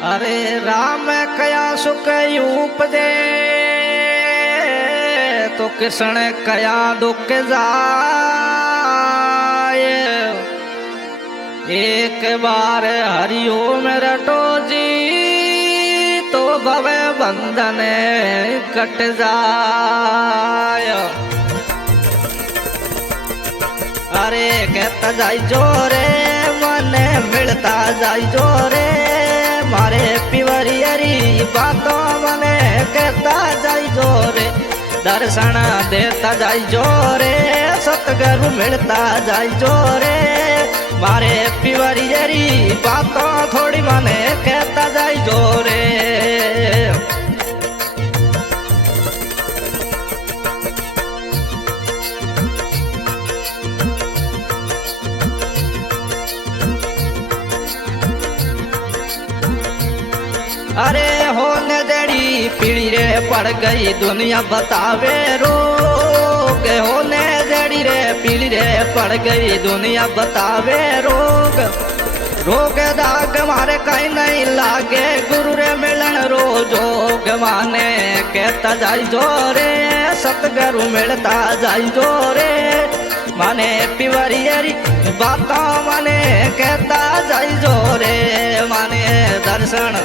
अरे राम कया सुख उपजे तो कृष्ण कया दुख जाय। एक बार हरिओम रटो जी तो भव बंधन कट जाय। अरे कहता जाई जोरे मन मिलता जाई जोरे मारे पिवरियरी बातों मने कहता जाई जोरे दर्शन देता जाई जोरे सतगुरु मिलता जाई जोरे मारे पिवरियरी बातों थोड़ी मने कहता जाई जोरे। अरे होने देड़ी पीड़ी रे पड़ गई दुनिया बतावे रोग। होने देड़ी रे पीड़ी रे पड़ गई दुनिया बतावे रोग। रोग दाग मारे कहीं नहीं लागे गुरु रे मिलन रोजोग माने कहता जाई जोरे सतगुरु मिलता जाई जोरे माने पिवरियरी बाता माने कहता जाई जोरे माने दर्शन।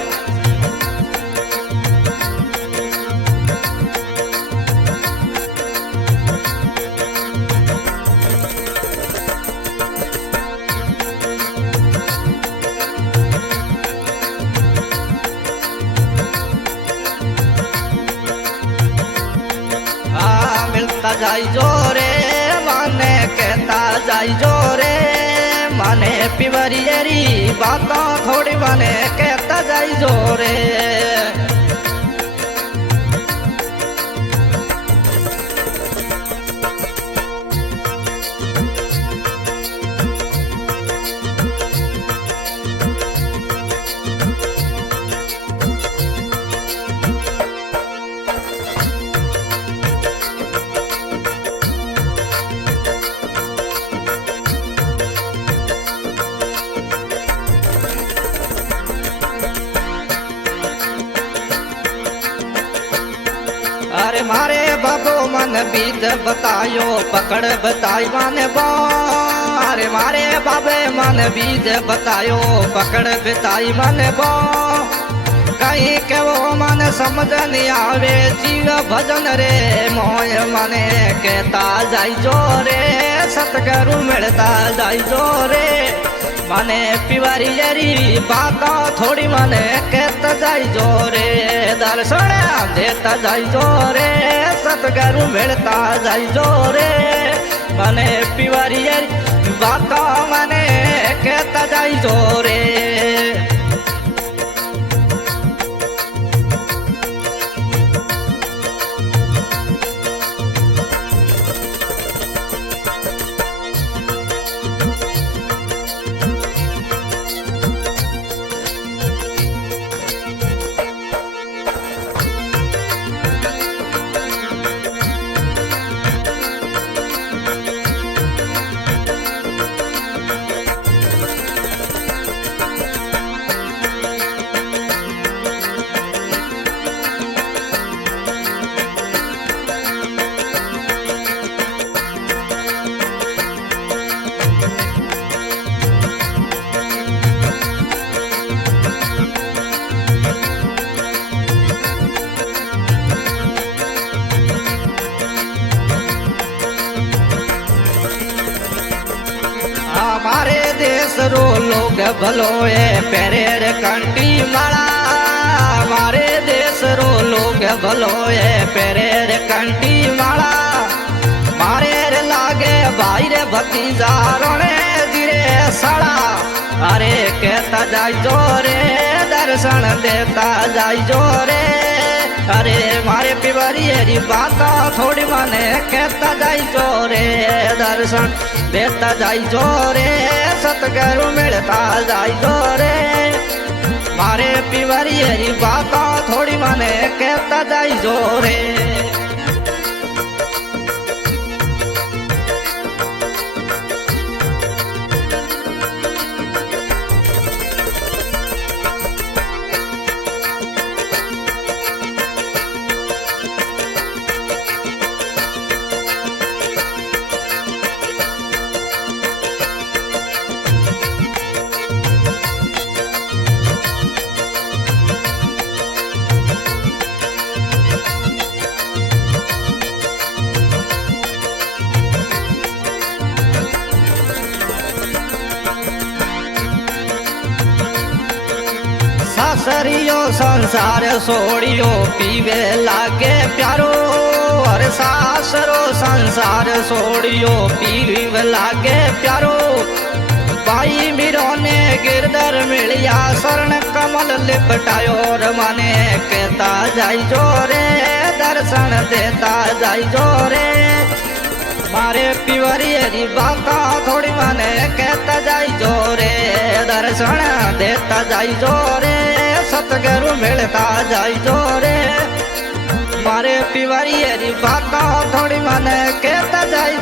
मिलता जाई जोरे माने कहता जाई जोरे माने पिवरियरी बातों थोड़ी माने कहता जाई जोरे। अरे मारे बाबो मन बीज बतायो पकड़ बताई माने बो। अरे मारे बाबे मन बीज बतायो पकड़ बताई माने बो। कहीं के वो मन समझ नहीं आवे जीव भजन रे मोय मने कहता जाई जोरे सतगुरु मिलता जाई जोरे माने पिवरियरी बातों थोड़ी माने कहता जाई जोरे दर्शन देता जाई जोरे सतगुरु मिलता जाई जोरे माने पिवरियरी बातों माने कहता जाई जोरे। हमारे देश रो लोग भलोए पेरेर कंटी माला। हमारे देश रो लोग भलोए पेरेर कंटी माला। मारे रे लागे भाई रे भतीजा रोने दिरे सड़ा। अरे कहता जाई जोरे दर्शन देता जाई जोरे अरे मारे पिवरियरी बाता थोड़ी माने कहता जाई जोरे दर्शन देता जाई जोरे सतगुरु मिलता जाई जोरे मारे पिवरियरी बाता थोड़ी माने कहता जाई जोरे। सासरियो संसार सोड़ियो पीवे लागे प्यारो अरे सासरो संसार सोड़ियो पीवे लागे प्यारो भाई मीरो ने गिरधर मिलिया शरण कमल लिपटायो और माने कहता जाई जो रे दर्शन देता जाई जो रे मारे पिवरियरी बाता थोड़ी माने कहता जाई जो रे दर्शन देता जाई जो रे सतगुरु मिलता जाई जो रे मारे पिवरियरी बाता थोड़ी माने कहता जाई